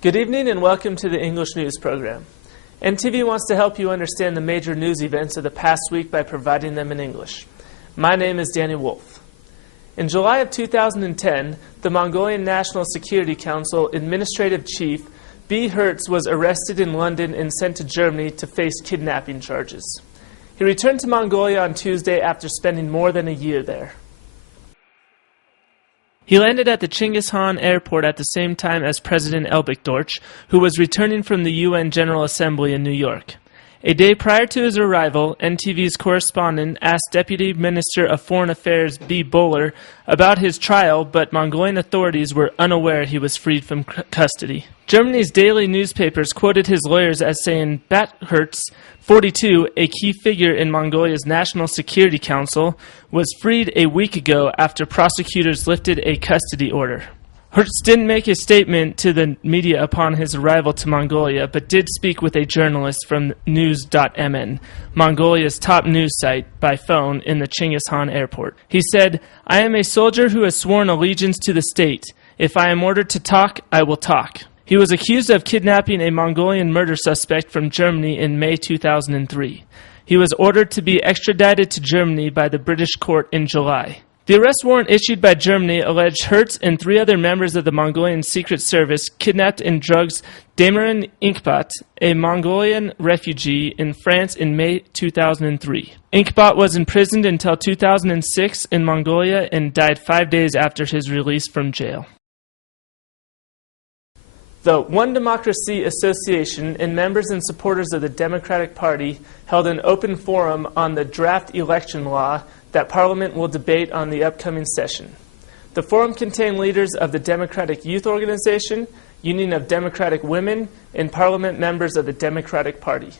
Good evening and welcome to the English News Program. NTV wants to help you understand the major news events of the past week by providing them in English. My name is Danny Wolf. In July of 2010, the Mongolian National Security Council Administrative Chief B. Hertz was arrested in London and sent to Germany to face kidnapping charges. He returned to Mongolia on Tuesday after spending more than a year there. He landed at the Chinggis Khan airport at the same time as President Elbekdorch, who was returning from the UN General Assembly in New York. A day prior to his arrival, NTV's correspondent asked Deputy Minister of Foreign Affairs B. Bowler about his trial, but Mongolian authorities were unaware he was freed from custody. Germany's daily newspapers quoted his lawyers as saying Bat Hertz, 42, a key figure in Mongolia's National Security Council, was freed a week ago after prosecutors lifted a custody order. Hertz didn't make a statement to the media upon his arrival to Mongolia, but did speak with a journalist from news.mn, Mongolia's top news site, by phone in the Chinggis Khan airport. He said, "I am a soldier who has sworn allegiance to the state. If I am ordered to talk, I will talk." He was accused of kidnapping a Mongolian murder suspect from Germany in May 2003. He was ordered to be extradited to Germany by the British court in July. The arrest warrant issued by Germany alleged Hertz and 3 other members of the Mongolian Secret Service kidnapped and drugged Demirin Inkbat, a Mongolian refugee, in France in May 2003. Inkbat was imprisoned until 2006 in Mongolia and died 5 days after his release from jail. The One Democracy Association and members and supporters of the Democratic Party held an open forum on the draft election law that Parliament will debate on the upcoming session. The forum contained leaders of the Democratic Youth Organization, Union of Democratic Women, and Parliament members of the Democratic Party.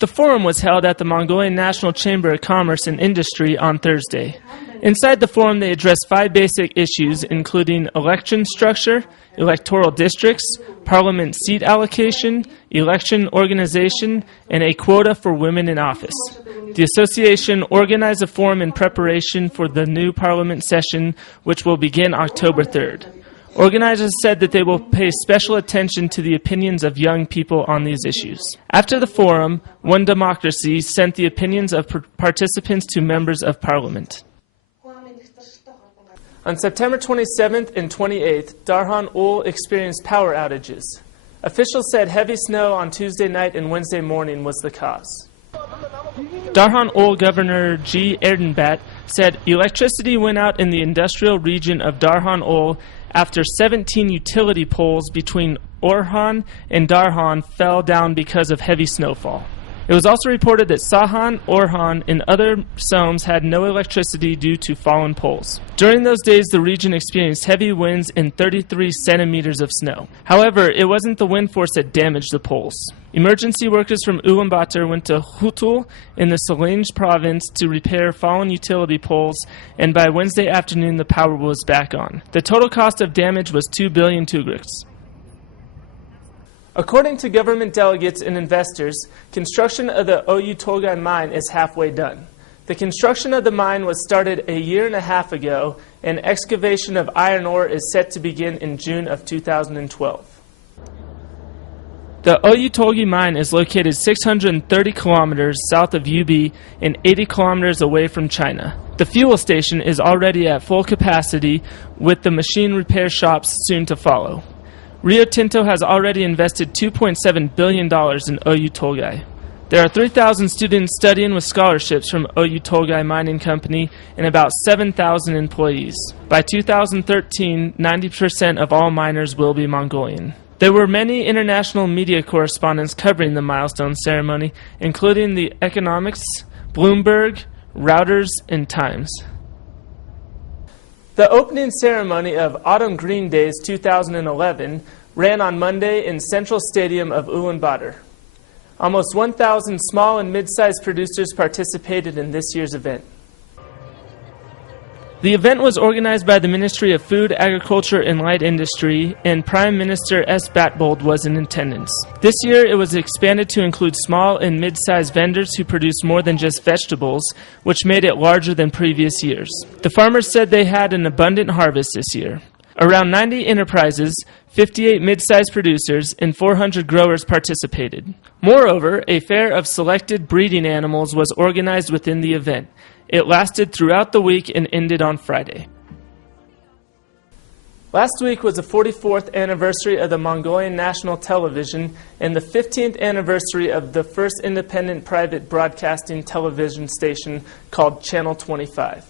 The forum was held at the Mongolian National Chamber of Commerce and Industry on Thursday. Inside the forum, they addressed 5 basic issues, including election structure, electoral districts, parliament seat allocation, election organization, and a quota for women in office. The association organized a forum in preparation for the new parliament session, which will begin October 3rd. Organizers said that they will pay special attention to the opinions of young people on these issues. After the forum, One Democracy sent the opinions of participants to members of parliament. On September 27th and 28th, Darhan Ul experienced power outages. Officials said heavy snow on Tuesday night and Wednesday morning was the cause. Darhan Ul Governor G. Erdenbat said electricity went out in the industrial region of Darhan Ul after 17 utility poles between Orhan and Darhan fell down because of heavy snowfall. It was also reported that Sahan, Orhan, and other Somes had no electricity due to fallen poles. During those days, the region experienced heavy winds and 33 centimeters of snow. However, it wasn't the wind force that damaged the poles. Emergency workers from Ulaanbaatar went to Hutul in the Salange province to repair fallen utility poles, and by Wednesday afternoon, the power was back on. The total cost of damage was 2 billion tugriks. According to government delegates and investors, construction of the Oyu Tolgoi mine is halfway done. The construction of the mine was started a year and a half ago, and excavation of iron ore is set to begin in June of 2012. The Oyu Tolgoi mine is located 630 kilometers south of Ubi and 80 kilometers away from China. The fuel station is already at full capacity, with the machine repair shops soon to follow. Rio Tinto has already invested $2.7 billion in Oyu Tolgoi. There are 3,000 students studying with scholarships from Oyu Tolgoi Mining Company and about 7,000 employees. By 2013, 90% of all miners will be Mongolian. There were many international media correspondents covering the milestone ceremony, including The Economics, Bloomberg, Reuters, and Times. The opening ceremony of Autumn Green Days 2011 ran on Monday in Central Stadium of Ulaanbaatar. Almost 1,000 small and mid-sized producers participated in this year's event. The event was organized by the Ministry of Food, Agriculture and Light Industry, and Prime Minister S. Batbold was in attendance. This year it was expanded to include small and mid-sized vendors who produce more than just vegetables, which made it larger than previous years. The farmers said they had an abundant harvest this year. Around 90 enterprises, 58 mid-sized producers, and 400 growers participated. Moreover, a fair of selected breeding animals was organized within the event. It lasted throughout the week and ended on Friday. Last week was the 44th anniversary of the Mongolian National Television and the 15th anniversary of the first independent private broadcasting television station called Channel 25.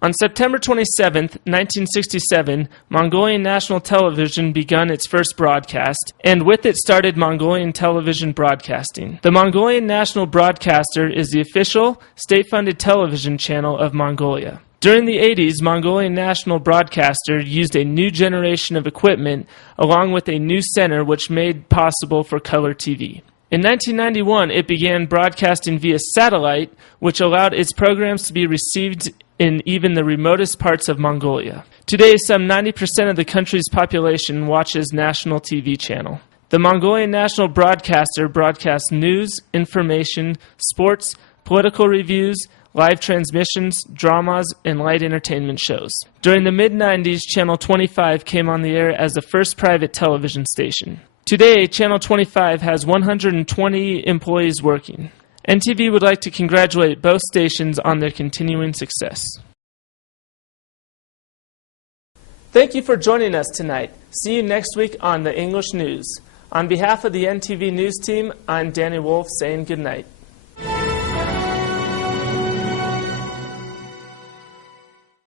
On September 27, 1967, Mongolian National Television began its first broadcast, and with it started Mongolian television broadcasting. The Mongolian National Broadcaster is the official, state-funded television channel of Mongolia. During the 80s, Mongolian National Broadcaster used a new generation of equipment along with a new center which made possible for color TV. In 1991, it began broadcasting via satellite, which allowed its programs to be received in even the remotest parts of Mongolia. Today, some 90% of the country's population watches national TV channel. The Mongolian National Broadcaster broadcasts news, information, sports, political reviews, live transmissions, dramas, and light entertainment shows. During the mid-90s, Channel 25 came on the air as the first private television station. Today, Channel 25 has 120 employees working. NTV would like to congratulate both stations on their continuing success. Thank you for joining us tonight. See you next week on the English News. On behalf of the NTV News team, I'm Danny Wolf saying good night.